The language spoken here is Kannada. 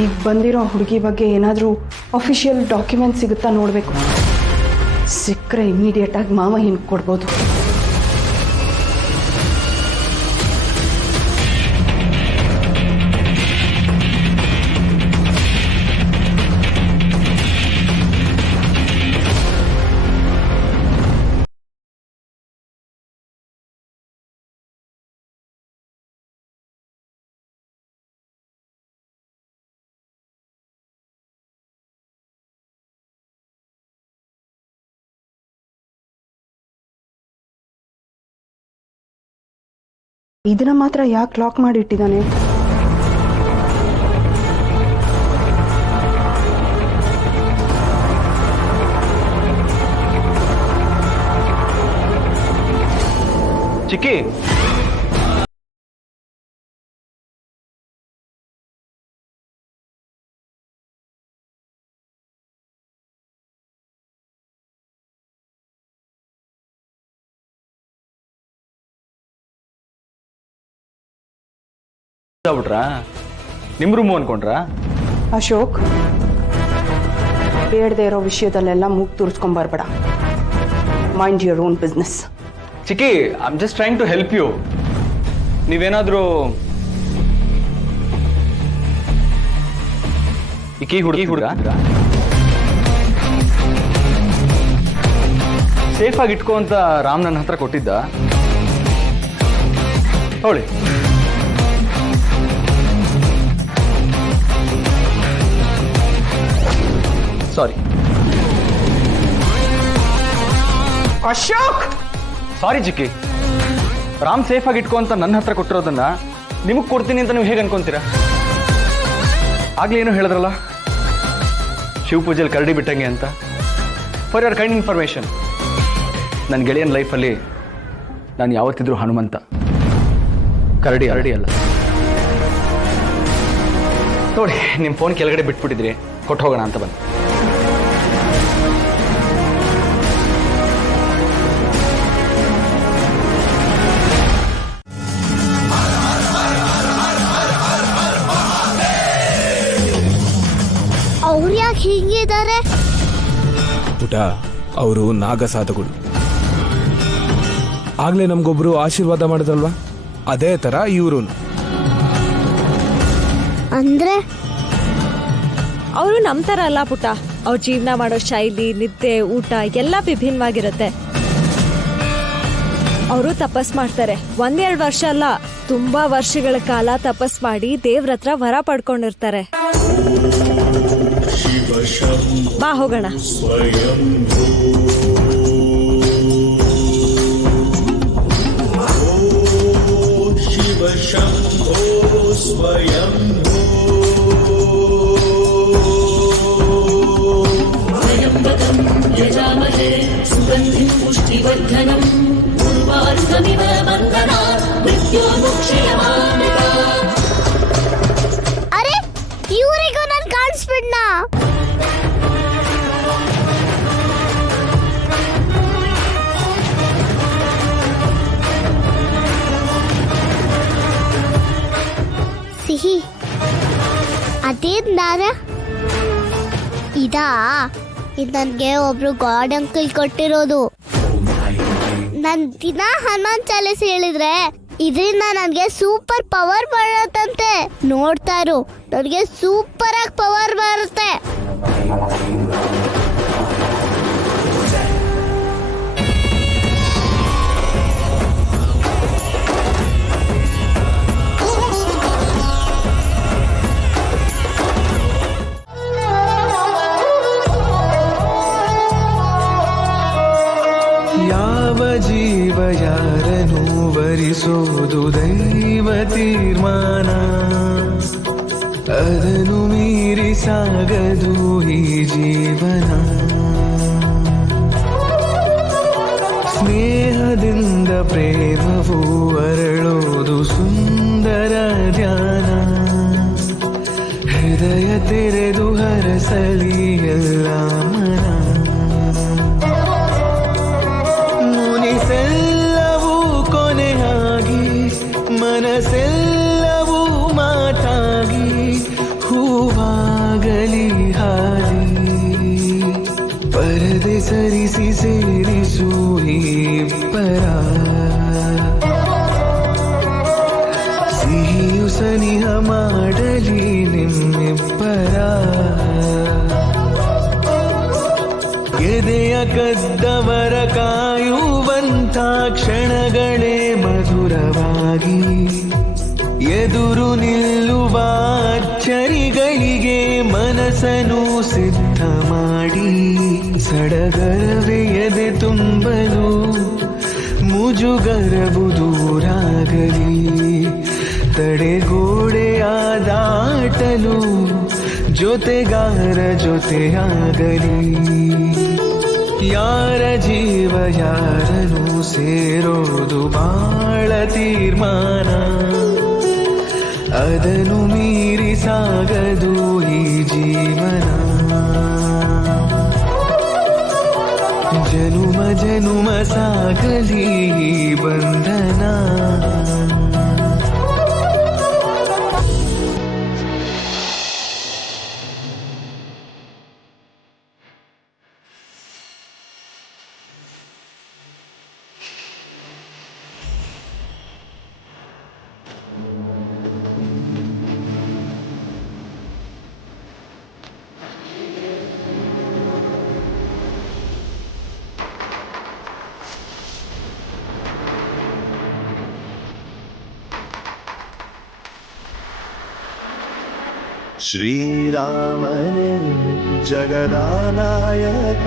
ಈಗ ಬಂದಿರೋ ಹುಡುಗಿ ಬಗ್ಗೆ ಏನಾದರೂ ಅಫಿಷಿಯಲ್ ಡಾಕ್ಯುಮೆಂಟ್ ಸಿಗುತ್ತಾ ನೋಡಬೇಕು. ಸಿಕ್ಕರೆ ಇಮಿಡಿಯೇಟಾಗಿ ಮಾವ ಹಿಂಗೆ ಕೊಡ್ಬೋದು. ಇದನ್ನ ಮಾತ್ರ ಯಾಕೆ ಲಾಕ್ ಮಾಡಿ ಇಟ್ಟಿದ್ದಾನೆ? ಚಿಕ್ಕಿ, ಬಿಟ್ರಾ? ನಿಮ್ ರೂಮು ಅನ್ಕೊಂಡ್ರಾ? ಅಶೋಕ್, ಬೇಡದೆ ಇರೋ ವಿಷಯದಲ್ಲೆಲ್ಲ ಮೂಗ್ ತೋರಿಸ್ಕೊಂಬರ್ಬೇಡ. Mind your own business. ಚಿಕ್ಕಿ, I am just trying to help you. ನೀವೇನಾದ್ರೂ ಈ ಹುಡುಗ ಸೇಫ್ ಆಗಿ ಇಟ್ಕೋ ಅಂತ ರಾಮ್ ನನ್ನ ಹತ್ರ ಕೊಟ್ಟಿದ್ದ. ಅವಳಿ ಸಾರಿ. ಅಶೋಕ್, ಸಾರಿ ಚಿಕ್ಕಿ. ರಾಮ್ ಸೇಫ್ ಆಗಿ ಇಟ್ಕೋ ಅಂತ ನನ್ನ ಹತ್ರ ಕೊಟ್ಟಿರೋದನ್ನ ನಿಮಗ್ ಕೊಡ್ತೀನಿ ಅಂತ ನೀವು ಹೇಗೆ ಅನ್ಕೊಂತೀರಾ? ಆಗ್ಲೇ ಏನೋ ಹೇಳಿದ್ರಲ್ಲ, ಶಿವ ಪೂಜೆಯಲ್ಲಿ ಕರಡಿ ಬಿಟ್ಟಂಗೆ ಅಂತ. ಫಾರ್ ಯುವರ್ ಕೈಂಡ್ ಇನ್ಫಾರ್ಮೇಶನ್, ನನ್ನ ಗೆಳೆಯನ ಲೈಫಲ್ಲಿ ನಾನು ಯಾವತ್ತಿದ್ರೂ ಹನುಮಂತ, ಕರಡಿ ಅಲ್ಲ. ನೋಡಿ, ನಿಮ್ಮ ಫೋನ್ ಕೆಳಗಡೆ ಬಿಟ್ಬಿಟ್ಟಿದ್ರಿ, ಕೊಟ್ಟು ಹೋಗೋಣ ಅಂತ ಬಂದು. ಅವ್ರು ಯಾಕೆ ಹೀಗಿದ್ದಾರೆ? ಪುಟ, ಅವರು ನಾಗಸಾಧುಗಳು. ಆಗ್ಲೇ ನಮ್ಗೊಬ್ರು ಆಶೀರ್ವಾದ ಮಾಡಿದ್ರಲ್ವಾ, ಅದೇ ತರ ಇವರು. ಅಂದ್ರೆ ಅವರು ನಮ್ಮ ಥರ ಅಲ್ಲ ಪುಟ್ಟ. ಅವ್ರ ಜೀವನ ಮಾಡೋ ಶೈಲಿ, ನಿದ್ದೆ, ಊಟ ಎಲ್ಲ ವಿಭಿನ್ನವಾಗಿರುತ್ತೆ. ಅವರು ತಪಸ್ ಮಾಡ್ತಾರೆ. 1-2 ವರ್ಷ ಅಲ್ಲ, ತುಂಬಾ ವರ್ಷಗಳ ಕಾಲ ತಪಸ್ ಮಾಡಿ ದೇವ್ರ ಹತ್ರ ವರ ಪಡ್ಕೊಂಡಿರ್ತಾರೆ. ಬಾ ಹೋಗೋಣ. यजामहे सुगन्धिं पुष्टिवर्धनं उर्वारुकमिव वन्दना मृत्योर्मुक्षयमामृता. ಅರೆ, ಇವರಿಗೂ ನಾನು ಕಾಣಿಸ್ಬಿಡ್ನಾ? ಸಿಹಿ ಅದೇನ್ ದಾರ ಇದಾ? ಇದು ನನಗೆ ಒಬ್ರು ಗಾಡ್ ಅಂಕಲ್ ಕೊಟ್ಟಿರೋದು. ನನ್ ದಿನ ಹನುಮಾನ್ ಚಾಲಿಸ್ ಹೇಳಿದ್ರೆ ಇದರಿಂದ ನನಗೆ ಸೂಪರ್ ಪವರ್ ಬರುತ್ತಂತೆ. ನೋಡ್ತಾ ಇರು, ನನಗೆ ಸೂಪರ್ ಆಗಿ ಪವರ್ ಬರುತ್ತೆ. ಯಾವ ಜೀವ ಯಾರನ್ನು ವರಿಸೋದು ದೈವ ತೀರ್ಮಾನ, ಅದನ್ನು ಮೀರಿ ಸಾಗದು ಈ ಜೀವನ. ಸ್ನೇಹದಿಂದ ಪ್ರೇಮವು ಅರಳೋದು ಸುಂದರ ಧ್ಯಾನ. ಹೃದಯ ತೆರೆದು ಹರಸಲಿ ಎಲ್ಲ ಮನ. ಮುನಿಸೆಲ್ಲವೂ ಕೊನೆಯಾಗಿ, ಮನಸ್ಸೆಲ್ಲವೂ ಮಾತಾಗಿ, ಹೂವಾ ಸನಿಹ ಮಾಡಲಿ ನಿಮ್ಮಿಬ್ಬರ ಎದೆಯ ಕದ್ದವರ ಕಾಯುವಂಥ ಕ್ಷಣಗಳೇ ಮಧುರವಾಗಿ ಎದುರು ನಿಲ್ಲುವ ಅಚ್ಚರಿಗಳಿಗೆ ಮನಸ್ಸನ್ನು ಸಿದ್ಧ ಮಾಡಿ ಸಡಗರವೇ ಎದೆ ತುಂಬಲು ಮುಜುಗರವು ದೂರಾಗಲಿ ತಡೆಗೋಡೆಯ ದಾಟಲು ಜೊತೆಗಾರ ಜೊತೆಯಾಗಲಿ ಯಾರ ಜೀವ ಯಾರನ್ನು ಸೇರೋದು ಬಾಳ ತೀರ್ಮಾನ ಅದನ್ನು ಮೀರಿ ಸಾಗದು ಈ ಜೀವನ ಜನುಮ ಜನುಮ ಸಾಗಲಿ ಈ ಬಂಧನ ಶ್ರೀರಾಮನೇ ಜಗದಾನಾಯಕ